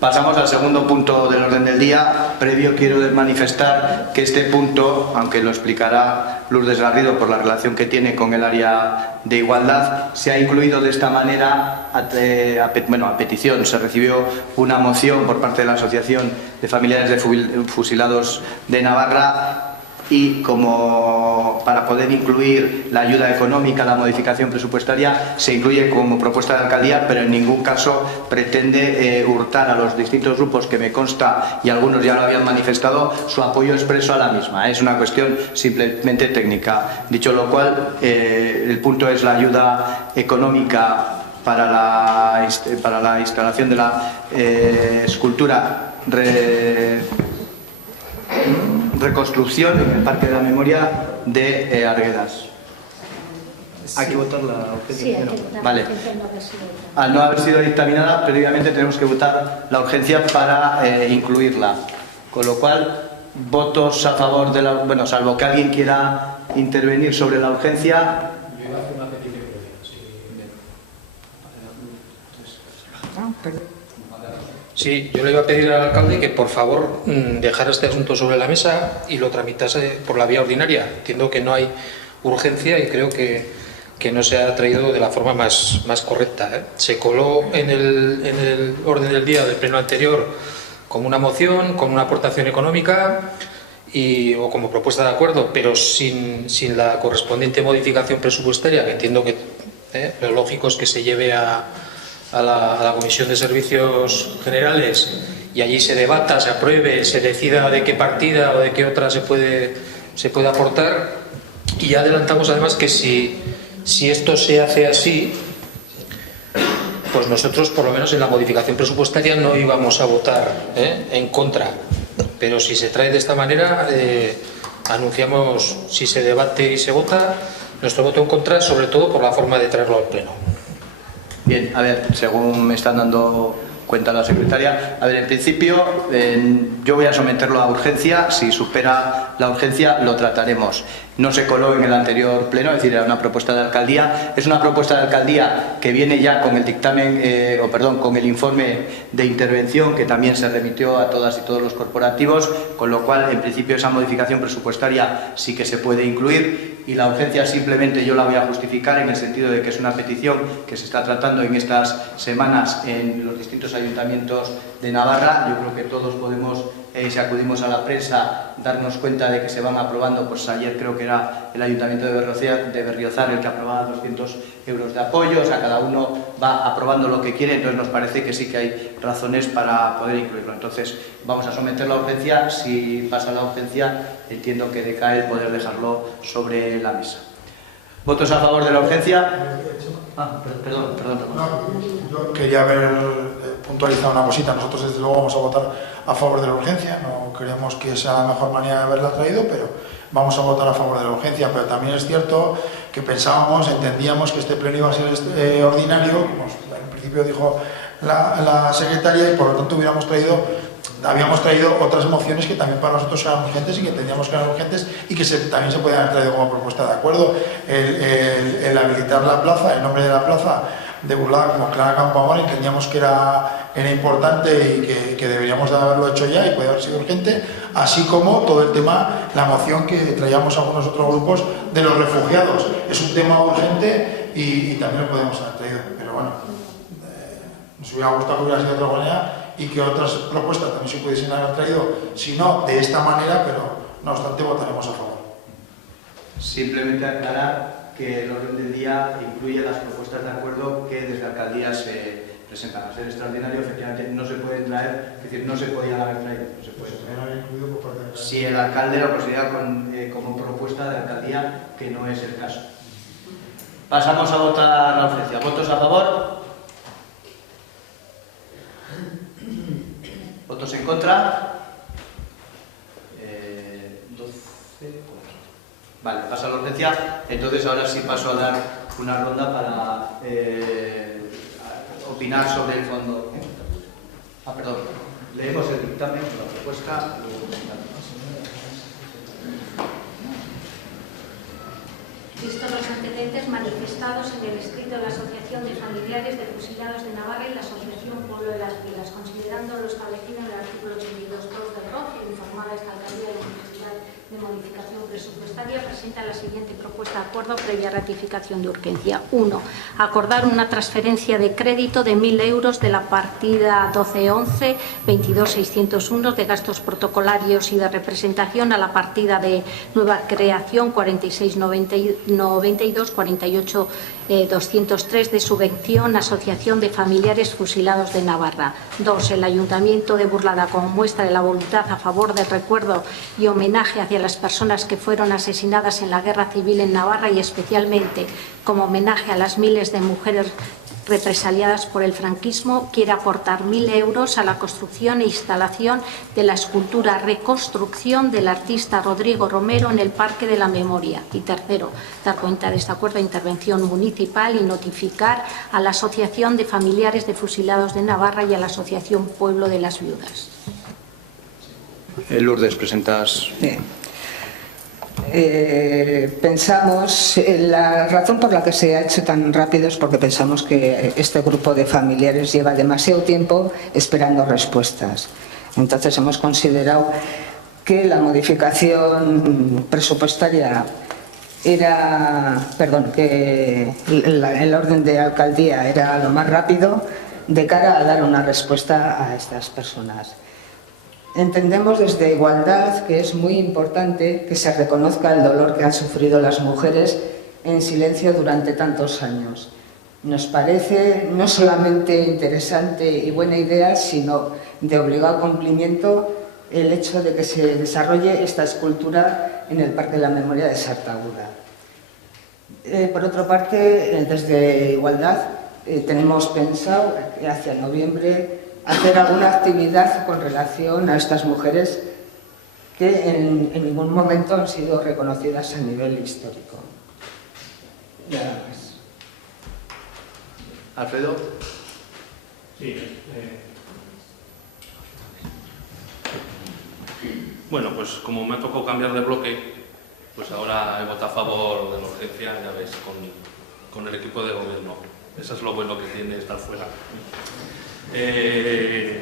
Pasamos al segundo punto del orden del día. Previo quiero manifestar que este punto, aunque lo explicará Lourdes Garrido por la relación que tiene con el área de igualdad, se ha incluido de esta manera a petición. Se recibió una moción por parte de la Asociación de Familiares de Fusilados de Navarra y como para poder incluir la ayuda económica, la modificación presupuestaria, se incluye como propuesta de alcaldía, pero en ningún caso pretende hurtar a los distintos grupos que me consta, y algunos ya lo habían manifestado, su apoyo expreso a la misma. Es una cuestión simplemente técnica. Dicho lo cual, el punto es la ayuda económica para la instalación de la escultura reconstrucción en el Parque de la Memoria de Arguedas. ¿Hay que votar la urgencia? Sí, hay que votar. Vale. Al no haber sido dictaminada, previamente tenemos que votar la urgencia para incluirla. Con lo cual, votos a favor de la... Bueno, salvo que alguien quiera intervenir sobre la urgencia... Yo iba a hacer una petición previa. Sí, yo le iba a pedir al alcalde que por favor dejara este asunto sobre la mesa y lo tramitase por la vía ordinaria. Entiendo que no hay urgencia y creo que no se ha traído de la forma más correcta. Se coló en el orden del día del pleno anterior como una moción, con una aportación económica o como propuesta de acuerdo, pero sin la correspondiente modificación presupuestaria, que entiendo que lo lógico es que se lleve a la Comisión de Servicios Generales y allí se debata, se apruebe, se decida de qué partida o de qué otra se puede aportar. Y ya adelantamos además que si esto se hace así, pues nosotros por lo menos en la modificación presupuestaria no íbamos a votar en contra, pero si se trae de esta manera anunciamos, si se debate y se vota, nuestro voto en contra, sobre todo por la forma de traerlo al pleno. Bien, a ver, según me están dando cuenta la secretaria, a ver, en principio yo voy a someterlo a urgencia. Si supera la urgencia lo trataremos. No se coló en el anterior pleno, es decir, era una propuesta de alcaldía. Es una propuesta de alcaldía que viene ya con el dictamen, con el informe de intervención que también se remitió a todas y todos los corporativos, con lo cual, en principio, esa modificación presupuestaria sí que se puede incluir, y la urgencia simplemente yo la voy a justificar en el sentido de que es una petición que se está tratando en estas semanas en los distintos ayuntamientos de Navarra. Yo creo que todos podemos, si acudimos a la prensa, darnos cuenta de que se van aprobando. Pues ayer creo que era el Ayuntamiento de Berriozar el que aprobaba 200 euros de apoyo. O sea, cada uno va aprobando lo que quiere, entonces nos parece que sí que hay razones para poder incluirlo. Entonces vamos a someter la urgencia. Si pasa la urgencia, entiendo que decae el poder dejarlo sobre la mesa. ¿Votos a favor de la urgencia? Perdón. No, yo quería haber puntualizado una cosita. Nosotros desde luego vamos a votar a favor de la urgencia. No creemos que sea la mejor manera de haberla traído, pero vamos a votar a favor de la urgencia. Pero también es cierto que entendíamos que este pleno iba a ser ordinario, como en principio dijo la secretaria, y por lo tanto habíamos traído otras mociones que también para nosotros eran urgentes y que entendíamos que eran urgentes y que también se podían haber traído como propuesta de acuerdo. El habilitar la plaza, el nombre de la plaza de Burlada como Clara Campoamor, entendíamos que era importante y que deberíamos de haberlo hecho ya y podía haber sido urgente, así como todo el tema, la moción que traíamos algunos otros grupos de los refugiados. Es un tema urgente y también lo podemos haber traído, pero bueno, nos hubiera gustado que hubiera sido de otra manera y que otras propuestas también se pudiesen haber traído, si no de esta manera, pero no obstante votaremos a favor. Simplemente aclarar que el orden del día incluye las propuestas de acuerdo que desde la alcaldía se presentan. A ser extraordinario, efectivamente no se pueden traer, es decir, no se podían haber traído. No se puede traer. Si el alcalde lo considera como propuesta de alcaldía, que no es el caso. Pasamos a votar la urgencia. ¿Votos a favor? ¿Votos en contra? 12. Vale, pasa la urgencia. Entonces ahora sí paso a dar una ronda para opinar sobre el fondo. Perdón. Leemos el dictamen, la propuesta. Vistos los antecedentes manifestados en el escrito de la Asociación de Familiares de Fusilados de Navarra y la Asociación Pueblo de las Pilas, considerando los siguiente propuesta de acuerdo previa ratificación de urgencia. 1. Acordar una transferencia de crédito de 1.000 euros de la partida 1211 22601 de gastos protocolarios y de representación a la partida de nueva creación 4692 48 203 de subvención Asociación de Familiares Fusilados de Navarra. 2. El Ayuntamiento de Burlada, como muestra de la voluntad a favor del recuerdo y homenaje hacia las personas que fueron asesinadas en la Guerra Civil en Navarra y especialmente como homenaje a las miles de mujeres represaliadas por el franquismo, quiere aportar 1.000 euros a la construcción e instalación de la escultura Reconstrucción del artista Rodrigo Romero en el Parque de la Memoria. Y tercero, dar cuenta de este acuerdo de intervención municipal y notificar a la Asociación de Familiares de Fusilados de Navarra y a la Asociación Pueblo de las Viudas. Lourdes, presentas. Bien. Pensamos, la razón por la que se ha hecho tan rápido es porque pensamos que este grupo de familiares lleva demasiado tiempo esperando respuestas. Entonces hemos considerado que la modificación presupuestaria que el orden de alcaldía era lo más rápido de cara a dar una respuesta a estas personas. Entendemos desde Igualdad que es muy importante que se reconozca el dolor que han sufrido las mujeres en silencio durante tantos años. Nos parece no solamente interesante y buena idea, sino de obligado cumplimiento el hecho de que se desarrolle esta escultura en el Parque de la Memoria de Sartaguda. Por otra parte, desde Igualdad tenemos pensado hacia noviembre hacer alguna actividad con relación a estas mujeres que en ningún momento han sido reconocidas a nivel histórico. Nada más. Alfredo. Sí. Bueno, pues como me ha tocado cambiar de bloque, pues ahora he votado a favor de la urgencia, ya ves, con el equipo de gobierno. Eso es lo bueno que tiene estar fuera. El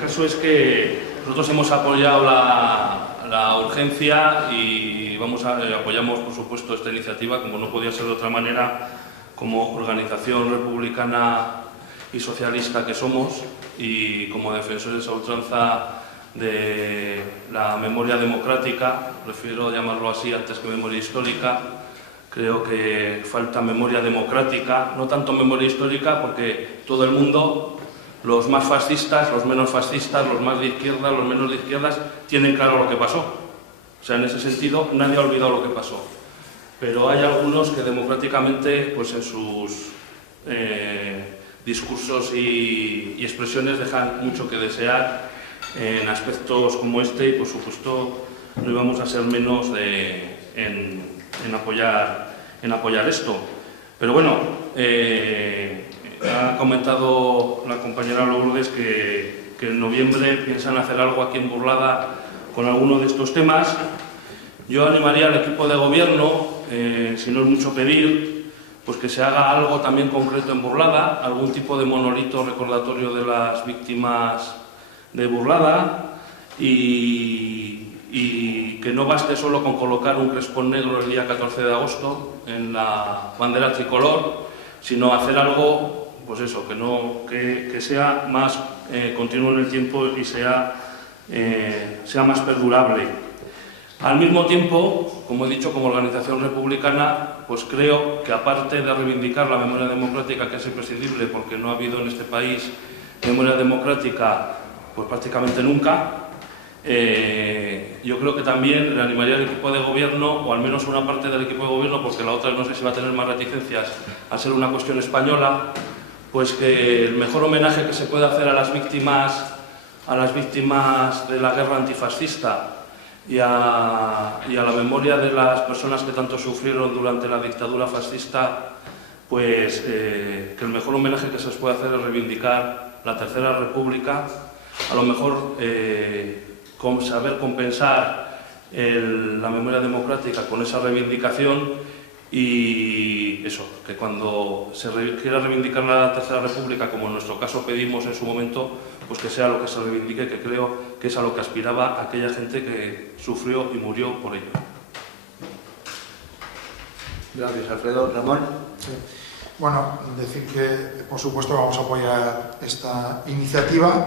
caso es que nosotros hemos apoyado la urgencia y apoyamos, por supuesto, esta iniciativa, como no podía ser de otra manera, como organización republicana y socialista que somos y como defensores a ultranza de la memoria democrática, prefiero llamarlo así antes que memoria histórica. Creo que falta memoria democrática, no tanto memoria histórica, porque todo el mundo, los más fascistas, los menos fascistas, los más de izquierda, los menos de izquierdas, tienen claro lo que pasó. O sea, en ese sentido, nadie ha olvidado lo que pasó. Pero hay algunos que democráticamente, pues en sus discursos y expresiones dejan mucho que desear en aspectos como este y, por supuesto, no íbamos a ser menos en apoyar esto. Pero bueno, ha comentado la compañera Lourdes que en noviembre piensan hacer algo aquí en Burlada con alguno de estos temas. Yo animaría al equipo de gobierno, si no es mucho pedir, pues que se haga algo también concreto en Burlada, algún tipo de monolito recordatorio de las víctimas de Burlada y que no baste solo con colocar un crespón negro el día 14 de agosto en la bandera tricolor, sino hacer algo, pues eso, que sea más continuo en el tiempo y sea más perdurable. Al mismo tiempo, como he dicho, como organización republicana, pues creo que aparte de reivindicar la memoria democrática, que es imprescindible porque no ha habido en este país memoria democrática pues prácticamente nunca, yo creo que también le animaría al equipo de gobierno, o al menos una parte del equipo de gobierno, porque la otra no sé si va a tener más reticencias al ser una cuestión española, pues que el mejor homenaje que se puede hacer a las víctimas de la guerra antifascista y a la memoria de las personas que tanto sufrieron durante la dictadura fascista, pues que el mejor homenaje que se les puede hacer es reivindicar la Tercera República, a lo mejor saber compensar la memoria democrática con esa reivindicación y eso, que cuando se quiera reivindicar la Tercera República, como en nuestro caso pedimos en su momento, pues que sea lo que se reivindique, que creo que es a lo que aspiraba aquella gente que sufrió y murió por ello. Gracias, Alfredo. Ramón. Sí. Bueno, decir que por supuesto vamos a apoyar esta iniciativa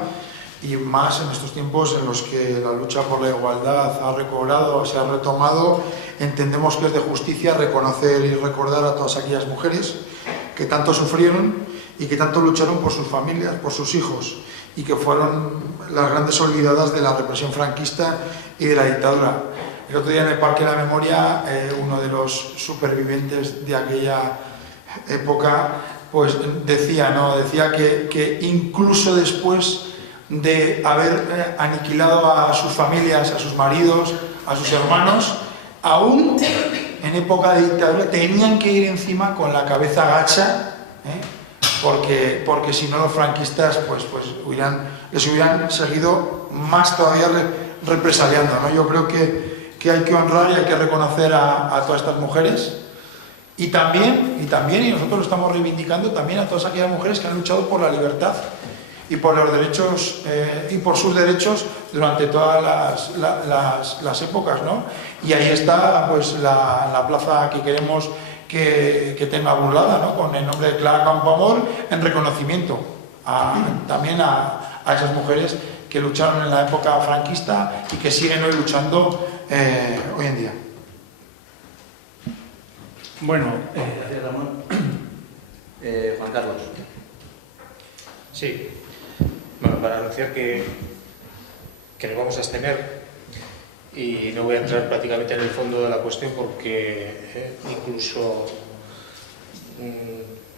y más en estos tiempos en los que la lucha por la igualdad ha recobrado, se ha retomado. Entendemos que es de justicia reconocer y recordar a todas aquellas mujeres que tanto sufrieron y que tanto lucharon por sus familias, por sus hijos, y que fueron las grandes olvidadas de la represión franquista y de la dictadura. El otro día en el Parque de la Memoria, uno de los supervivientes de aquella época pues decía que incluso después de haber aniquilado a sus familias, a sus maridos, a sus hermanos, aún en época de dictadura tenían que ir encima con la cabeza gacha, porque si no los franquistas les hubieran seguido más todavía represaliando, ¿no? Yo creo que hay que honrar y hay que reconocer a todas estas mujeres y también, y nosotros lo estamos reivindicando, también a todas aquellas mujeres que han luchado por la libertad y por los derechos y por sus derechos durante todas las épocas, ¿no? Y ahí está pues la plaza que queremos que tenga burlada, ¿no? Con el nombre de Clara Campoamor, en reconocimiento también a esas mujeres que lucharon en la época franquista y que siguen hoy luchando hoy en día. Bueno, Gracias, Ramón. Juan Carlos. Sí. Bueno, para anunciar que nos vamos a abstener y no voy a entrar prácticamente en el fondo de la cuestión porque incluso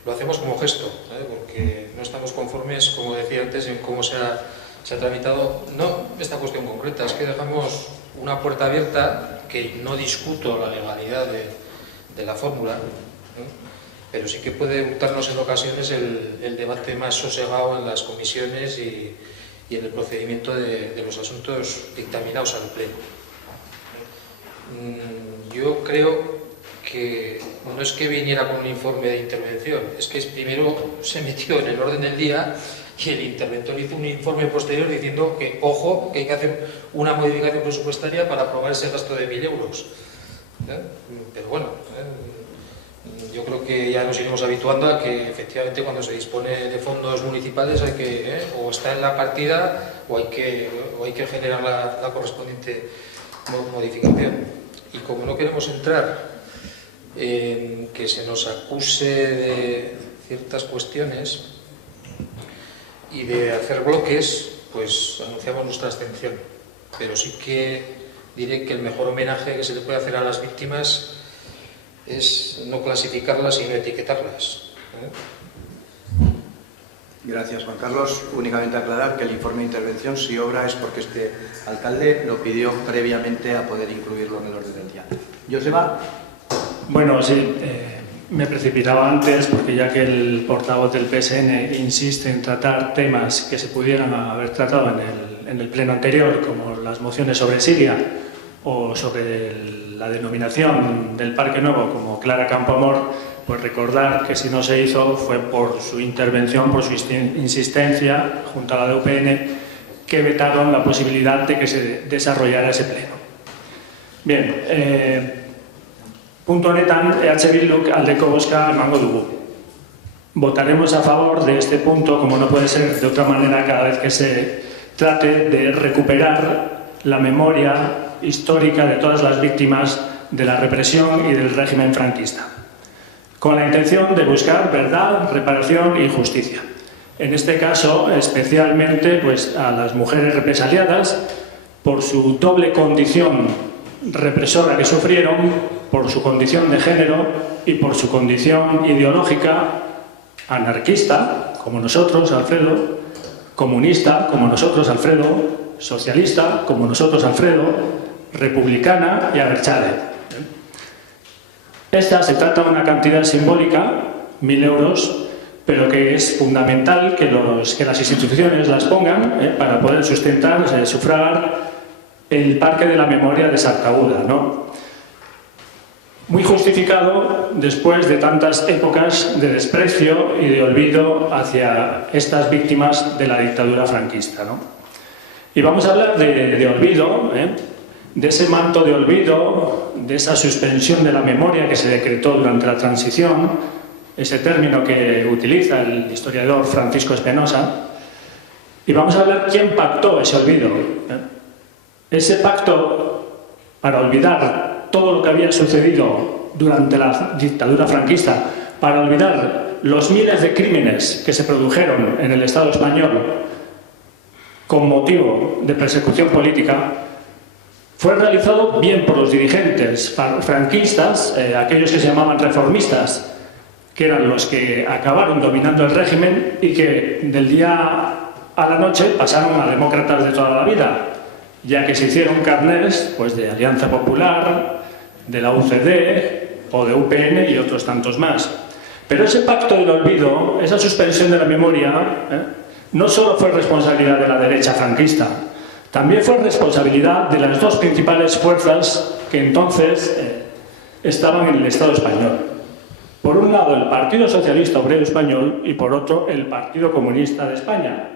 lo hacemos como gesto, porque no estamos conformes, como decía antes, en cómo se ha tramitado, no esta cuestión concreta, es que dejamos una puerta abierta, que no discuto la legalidad de la fórmula, pero sí que puede gustarnos en ocasiones el debate más sosegado en las comisiones y en el procedimiento de los asuntos dictaminados al Pleno. Yo creo que no es que viniera con un informe de intervención, es que primero se metió en el orden del día y el interventor hizo un informe posterior diciendo que, ojo, que hay que hacer una modificación presupuestaria para aprobar ese gasto de 1.000 euros. Pero bueno, yo creo que ya nos iremos habituando a que efectivamente cuando se dispone de fondos municipales hay que o está en la partida o hay que generar la correspondiente modificación. Y como no queremos entrar en que se nos acuse de ciertas cuestiones y de hacer bloques, pues anunciamos nuestra abstención. Pero sí que diré que el mejor homenaje que se le puede hacer a las víctimas es no clasificarlas sino etiquetarlas. Gracias, Juan Carlos. Únicamente aclarar que el informe de intervención, si obra, es porque este alcalde lo pidió previamente a poder incluirlo en el orden del día. Joseba. bueno, sí, me precipitaba antes porque ya que el portavoz del PSN insiste en tratar temas que se pudieran haber tratado en el pleno anterior, como las mociones sobre Siria o sobre la denominación del Parque Nuevo como Clara Campoamor, pues recordar que si no se hizo fue por su intervención, por su insistencia junto a la de UPN, que vetaron la posibilidad de que se desarrollara ese pleno. Bien, punto honetan Bilduk aldeko bozka emango dugu. Votaremos a favor de este punto, como no puede ser de otra manera, cada vez que se trate de recuperar la memoria histórica de todas las víctimas de la represión y del régimen franquista, con la intención de buscar verdad, reparación y justicia. En este caso, especialmente pues, a las mujeres represaliadas por su doble condición represora que sufrieron, por su condición de género y por su condición ideológica, anarquista, como nosotros, Alfredo, comunista, como nosotros, Alfredo, socialista, como nosotros, Alfredo, republicana y abertzale. Esta se trata de una cantidad simbólica, 1.000 euros, pero que es fundamental que las instituciones las pongan para poder sustentar, sufragar el Parque de la Memoria de Sartaguda, ¿no? Muy justificado después de tantas épocas de desprecio y de olvido hacia estas víctimas de la dictadura franquista, ¿no? Y vamos a hablar de olvido, de ese manto de olvido, de esa suspensión de la memoria que se decretó durante la transición, ese término que utiliza el historiador Francisco Espinosa, y vamos a ver quién pactó ese olvido. Ese pacto para olvidar todo lo que había sucedido durante la dictadura franquista, para olvidar los miles de crímenes que se produjeron en el Estado español con motivo de persecución política, fue realizado bien por los dirigentes franquistas, aquellos que se llamaban reformistas, que eran los que acabaron dominando el régimen y que del día a la noche pasaron a demócratas de toda la vida, ya que se hicieron carnés pues, de Alianza Popular, de la UCD o de UPN y otros tantos más. Pero ese pacto del olvido, esa suspensión de la memoria, no solo fue responsabilidad de la derecha franquista, también fue responsabilidad de las dos principales fuerzas que entonces estaban en el Estado español. Por un lado, el Partido Socialista Obrero Español y por otro, el Partido Comunista de España,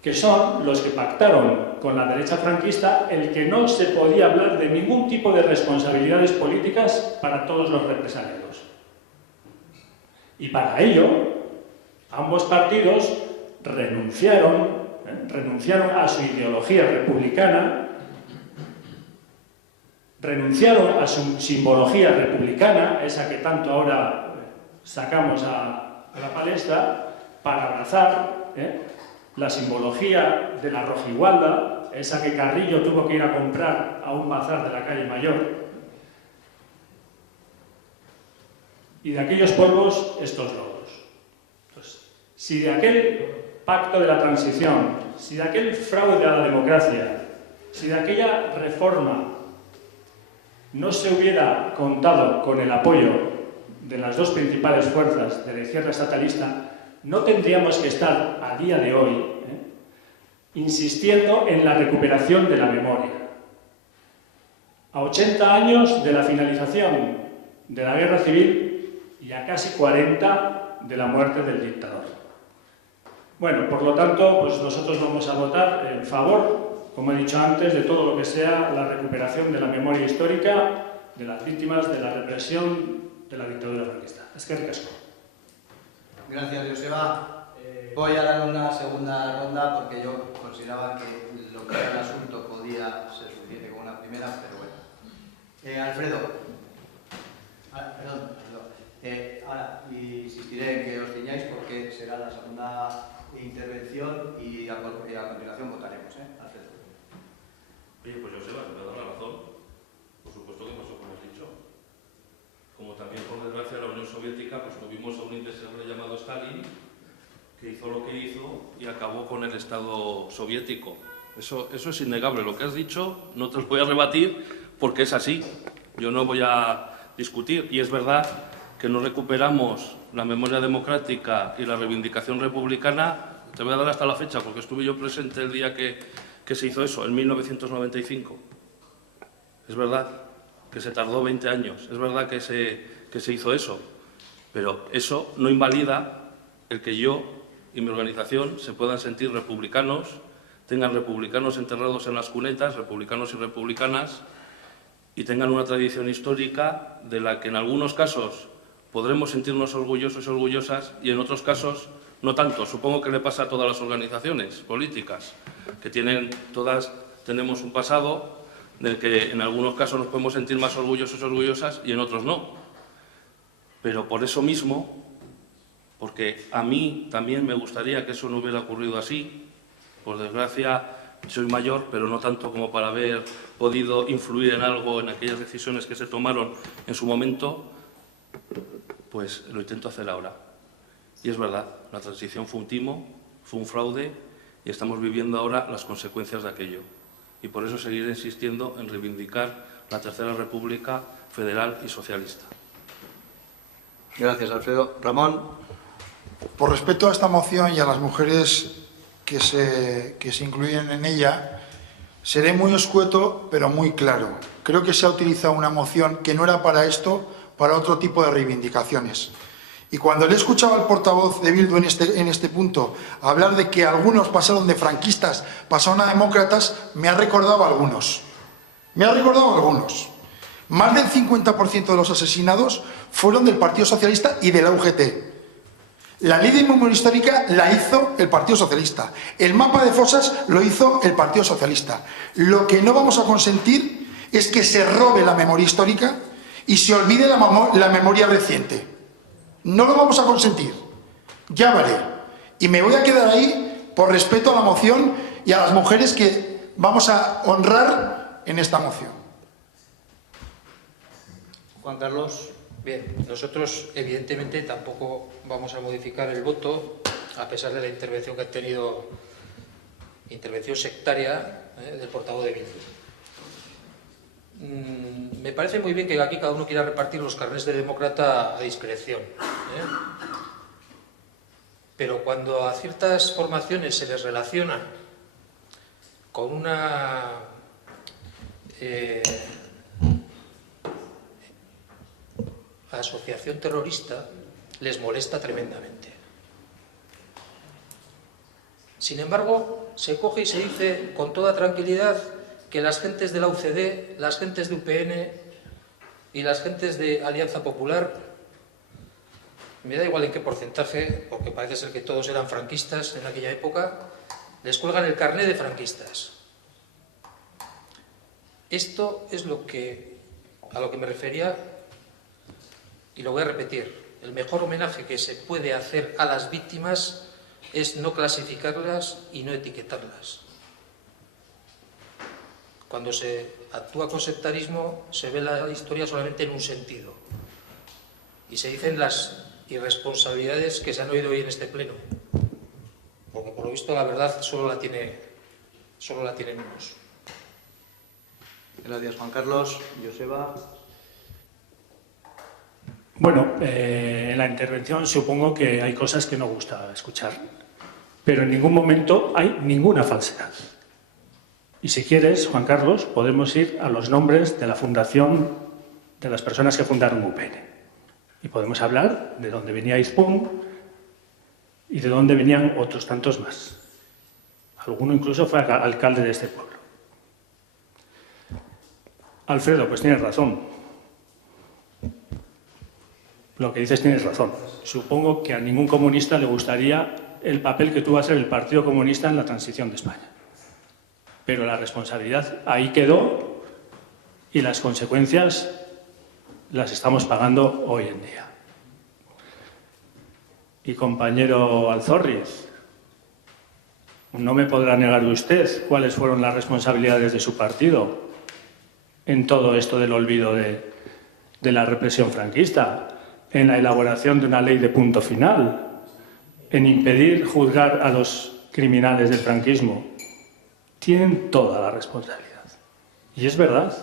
que son los que pactaron con la derecha franquista el que no se podía hablar de ningún tipo de responsabilidades políticas para todos los represaliados. Y para ello, ambos partidos renunciaron a su ideología republicana, renunciaron a su simbología republicana, esa que tanto ahora sacamos a la palestra, para abrazar la simbología de la rojigualda, esa que Carrillo tuvo que ir a comprar a un bazar de la calle Mayor. Y de aquellos polvos, estos lodos. Entonces, si de aquel pacto de la transición, si de aquel fraude a la democracia, si de aquella reforma no se hubiera contado con el apoyo de las dos principales fuerzas de la izquierda estatalista, no tendríamos que estar a día de hoy insistiendo en la recuperación de la memoria. A 80 años de la finalización de la guerra civil y a casi 40 de la muerte del dictador. Bueno, por lo tanto, pues nosotros vamos a votar en favor, como he dicho antes, de todo lo que sea la recuperación de la memoria histórica de las víctimas de la represión de la dictadura franquista. Eskerrik asko. Gracias, Joseba. Voy a dar una segunda ronda porque yo consideraba que lo que era el asunto podía ser suficiente con una primera, pero bueno. Alfredo. Perdón. Ahora insistiré en que os ciñáis porque será la segunda intervención y a continuación votaremos. Alfredo. Oye, pues Joseba, te da la razón. Por supuesto que pasó como has dicho. Como también, por desgracia, la Unión Soviética, pues tuvimos a un indesable llamado Stalin, que hizo lo que hizo y acabó con el Estado soviético. Eso es innegable. Lo que has dicho no te lo voy a rebatir porque es así. Yo no voy a discutir. Y es verdad que no recuperamos la memoria democrática y la reivindicación republicana. Te voy a dar hasta la fecha porque estuve yo presente el día que se hizo eso, en 1995. Es verdad que se tardó 20 años, es verdad que se hizo eso, pero eso no invalida el que yo y mi organización se puedan sentir republicanos, tengan republicanos enterrados en las cunetas, republicanos y republicanas, y tengan una tradición histórica de la que en algunos casos podremos sentirnos orgullosos y orgullosas y en otros casos no tanto. Supongo que le pasa a todas las organizaciones políticas, que todas tenemos un pasado del que en algunos casos nos podemos sentir más orgullosos y orgullosas y en otros no. Pero por eso mismo, porque a mí también me gustaría que eso no hubiera ocurrido así, por desgracia soy mayor, pero no tanto como para haber podido influir en algo en aquellas decisiones que se tomaron en su momento, pues lo intento hacer ahora. Y es verdad, la transición fue un timo, fue un fraude y estamos viviendo ahora las consecuencias de aquello. Y por eso seguiré insistiendo en reivindicar la Tercera República federal y socialista. Gracias, Alfredo. Ramón. Por respeto a esta moción y a las mujeres que se incluyen en ella, seré muy escueto, pero muy claro. Creo que se ha utilizado una moción que no era para esto, para otro tipo de reivindicaciones. Y cuando le he escuchado al portavoz de Bildu en este punto hablar de que algunos pasaron de franquistas, pasaron a demócratas, me ha recordado a algunos. Me ha recordado a algunos. Más del 50% de los asesinados fueron del Partido Socialista y de la UGT. La ley de memoria histórica la hizo el Partido Socialista. El mapa de fosas lo hizo el Partido Socialista. Lo que no vamos a consentir es que se robe la memoria histórica y se olvide la memoria reciente. No lo vamos a consentir. Ya vale. Y me voy a quedar ahí por respeto a la moción y a las mujeres que vamos a honrar en esta moción. Juan Carlos. Bien, nosotros evidentemente tampoco vamos a modificar el voto, a pesar de la intervención que ha tenido, intervención sectaria del portavoz de Bildu. Me parece muy bien que aquí cada uno quiera repartir los carnés de demócrata a discreción, pero cuando a ciertas formaciones se les relaciona con una asociación terrorista, les molesta tremendamente. Sin embargo, se coge y se dice con toda tranquilidad que las gentes de la UCD, las gentes de UPN y las gentes de Alianza Popular, me da igual en qué porcentaje, porque parece ser que todos eran franquistas en aquella época, les cuelgan el carné de franquistas. Esto es a lo que me refería, y lo voy a repetir: el mejor homenaje que se puede hacer a las víctimas es no clasificarlas y no etiquetarlas. Cuando se actúa con sectarismo se ve la historia solamente en un sentido y se dicen las irresponsabilidades que se han oído hoy en este pleno, porque por lo visto la verdad solo la tienen unos. Gracias, Juan Carlos. Joseba. Bueno, en la intervención supongo que hay cosas que no gusta escuchar, pero en ningún momento hay ninguna falsedad. Y si quieres, Juan Carlos, podemos ir a los nombres de la fundación de las personas que fundaron UPN. Y podemos hablar de dónde venía Izpún y de dónde venían otros tantos más. Alguno incluso fue alcalde de este pueblo. Alfredo, pues tienes razón. Lo que dices tienes razón. Supongo que a ningún comunista le gustaría el papel que tuvo a ser el Partido Comunista en la transición de España. Pero la responsabilidad ahí quedó y las consecuencias las estamos pagando hoy en día. Y compañero Alzorriz, no me podrá negar usted cuáles fueron las responsabilidades de su partido en todo esto del olvido de la represión franquista, en la elaboración de una ley de punto final, en impedir juzgar a los criminales del franquismo. Tienen toda la responsabilidad. Y es verdad,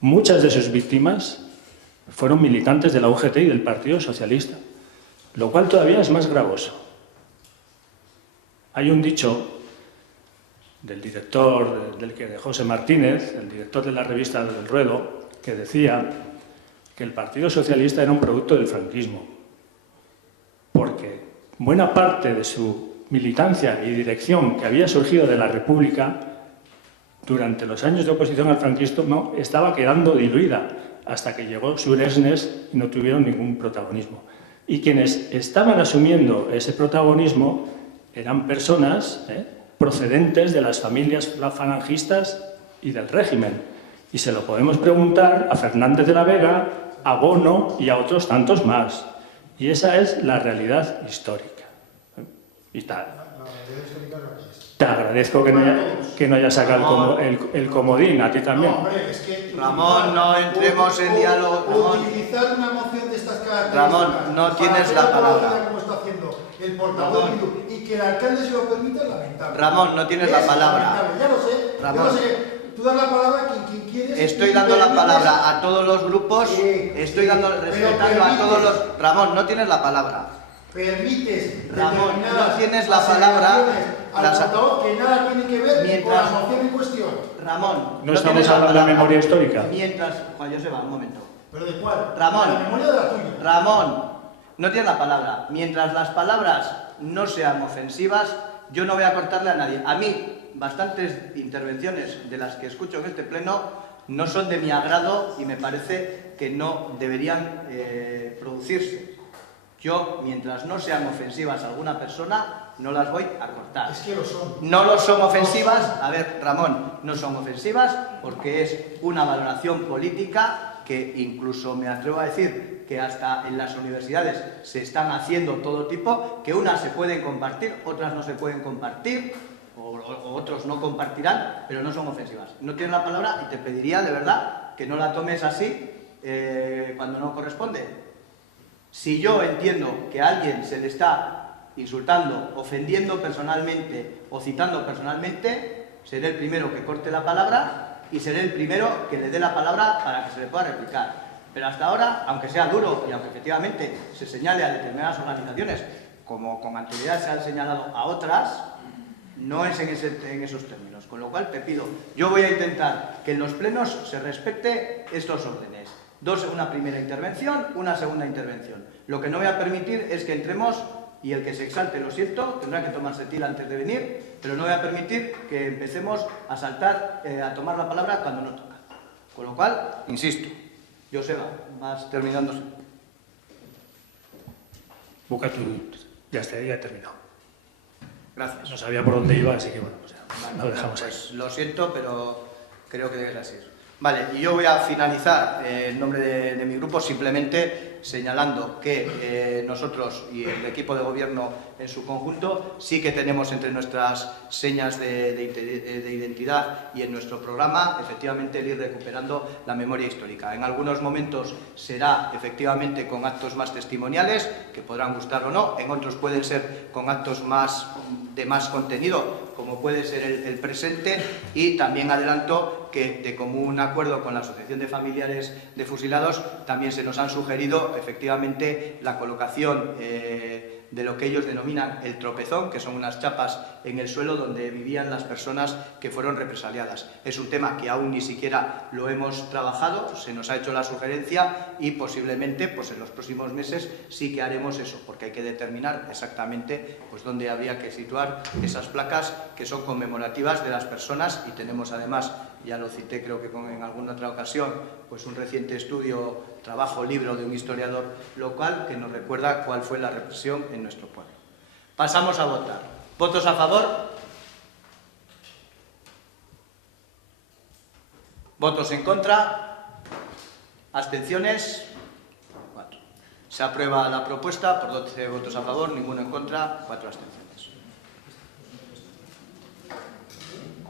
muchas de sus víctimas fueron militantes de la UGT y del Partido Socialista, lo cual todavía es más gravoso. Hay un dicho del director, de José Martínez, el director de la revista del Ruedo, que decía que el Partido Socialista era un producto del franquismo, porque buena parte de su militancia y dirección que había surgido de la República durante los años de oposición al franquismo estaba quedando diluida hasta que llegó Suresnes y no tuvieron ningún protagonismo. Y quienes estaban asumiendo ese protagonismo eran personas procedentes de las familias falangistas y del régimen. Y se lo podemos preguntar a Fernández de la Vega, a Bono y a otros tantos más. Y esa es la realidad histórica. Y tal. Te agradezco que no haya sacado el comodín, a ti también. No, hombre, es que Ramón, no entremos en diálogo. Utilizar una moción de estas características. Ramón, no tienes la palabra. Como está haciendo el portavoz de Bildu, y que el alcalde se lo permita, lamentable. Ramón, no tienes la palabra. Ya lo sé. Ramón. Ya lo sé. Tú das la palabra a quien quieres. Estoy dando la palabra a todos los grupos. Estoy respetando a todos los. Ramón, no tienes la palabra. Permites, Ramón, no tienes la palabra. Al portavoz que nada tiene que ver con la moción en cuestión. Ramón, no estamos hablando de memoria histórica. Mientras, Juan Joseba, un momento. ¿Pero de cuál? Ramón, La memoria de la tuya. Ramón, No tiene la palabra. Mientras las palabras no sean ofensivas, yo no voy a cortarle a nadie. A mí, bastantes intervenciones de las que escucho en este pleno no son de mi agrado y me parece que no deberían producirse. Yo, mientras no sean ofensivas a alguna persona, no las voy a cortar. Es que lo son. No lo son ofensivas, a ver, Ramón, no son ofensivas porque es una valoración política que incluso me atrevo a decir que hasta en las universidades se están haciendo todo tipo, que unas se pueden compartir, otras no se pueden compartir, o otros no compartirán, pero no son ofensivas. No tienes la palabra y te pediría de verdad que no la tomes así cuando no corresponde. Si yo entiendo que a alguien se le está insultando, ofendiendo personalmente o citando personalmente, seré el primero que corte la palabra y seré el primero que le dé la palabra para que se le pueda replicar. Pero hasta ahora, aunque sea duro y aunque efectivamente se señale a determinadas organizaciones, como con anterioridad se han señalado a otras, no es en esos términos. Con lo cual te pido, yo voy a intentar que en los plenos se respete estos órdenes. Una primera intervención, una segunda intervención. Lo que no voy a permitir es que entremos y el que se exalte, lo siento, tendrá que tomarse tila antes de venir, pero no voy a permitir que empecemos a saltar, a tomar la palabra cuando no toca. Con lo cual, insisto, Joseba, vas terminando. Bukatu, ya está, ya he terminado. Gracias. No sabía por dónde iba, así que bueno, pues ya, Vale, lo dejamos pues ahí. lo siento, pero creo que debe ser. Vale, y yo voy a finalizar en nombre de mi grupo simplemente señalando que nosotros y el equipo de gobierno en su conjunto sí que tenemos entre nuestras señas de identidad y en nuestro programa efectivamente el ir recuperando la memoria histórica. En algunos momentos será efectivamente con actos más testimoniales, que podrán gustar o no, en otros pueden ser con actos de más contenido, como puede ser el presente, y también adelanto que de común acuerdo con la Asociación de Familiares de Fusilados también se nos han sugerido efectivamente la colocación de lo que ellos denominan el tropezón, que son unas chapas en el suelo donde vivían las personas que fueron represaliadas. Es un tema que aún ni siquiera lo hemos trabajado, se nos ha hecho la sugerencia y posiblemente pues en los próximos meses sí que haremos eso, porque hay que determinar exactamente pues dónde habría que situar esas placas que son conmemorativas de las personas, y tenemos además, ya lo cité creo que en alguna otra ocasión, pues un reciente estudio, trabajo, libro de un historiador local que nos recuerda cuál fue la represión en nuestro pueblo. Pasamos a votar. ¿Votos a favor? ¿Votos en contra? ¿Abstenciones? 4. Se aprueba la propuesta por 12 votos a favor, ninguno en contra, 4 abstenciones.